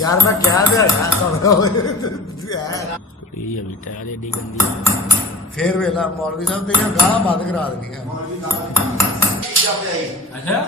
यार मैं क्या दे टायर एडी गंदी फिर वेला मौलवी साहब तेरिया गाह बंद करा देनी अच्छा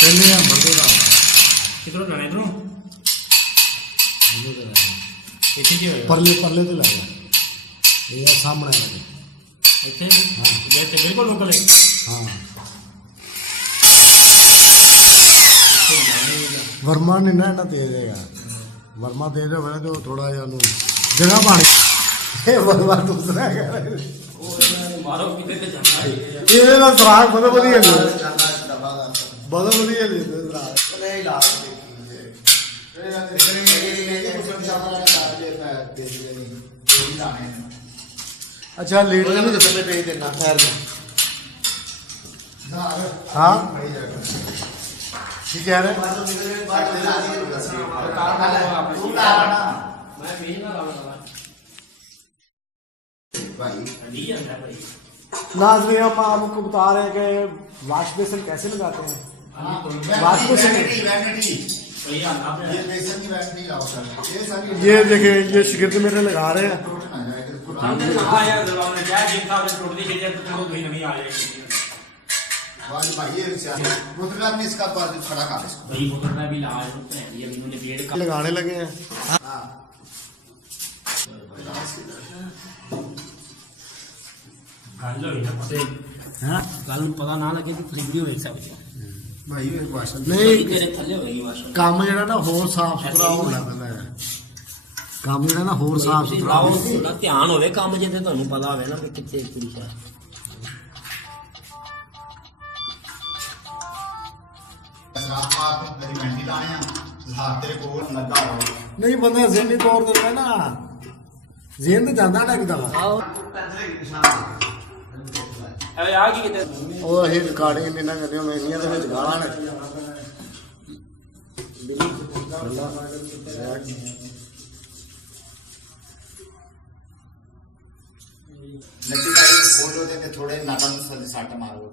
पहले मरदे का किधरों जाना इधरों इतने की होएगा परले परले तो लगा ये सामने लगे इतने हाँ बिल्कुल लोकल है हाँ वर्मा नहीं ना इन्ना तेज है यार वर्मा तेज हो तो थोड़ा जा जगह पानी वर्मा दूसरा है मारो कितने पे जाना है ये ना सुराग बदल बदल है बदल बदल है नहीं ला अच्छा लीड में कितने पे देना खैर हाँ ठीक है नाज़रीन हम आपको बता रहे हैं कि वाश बेसिन कैसे लगाते हैं वाश बेसिन ये देखें ये शिगिर्द मेरे लगा रहे हैं लगाने लगे हैं गल पता ना लगे कि वीडियो देख सकते नहीं काम जरा ना होर साफ सुथरा होना पैंदा है काम जरा ना होर साफ सुथरा ध्यान होवे काम जे ते तुहानू पता होवे ना कि कित्थे कुड़ी है नहीं बंदा ज़हनी तौर ते ना ज़हन तो जांदा ना एकदम ਉਹ ਅਸੀਂ ਰਿਕਾਰਡਿੰਗ ਨਹੀਂ ਨਾ ਕਰਨੀ ਮੈਂ ਇੰਨੀਆਂ ਦੇ ਵਿੱਚ ਗਾਲਾਂ ਨੇ नची तारीख खोलो देंगे थोड़े नाटन सट मारो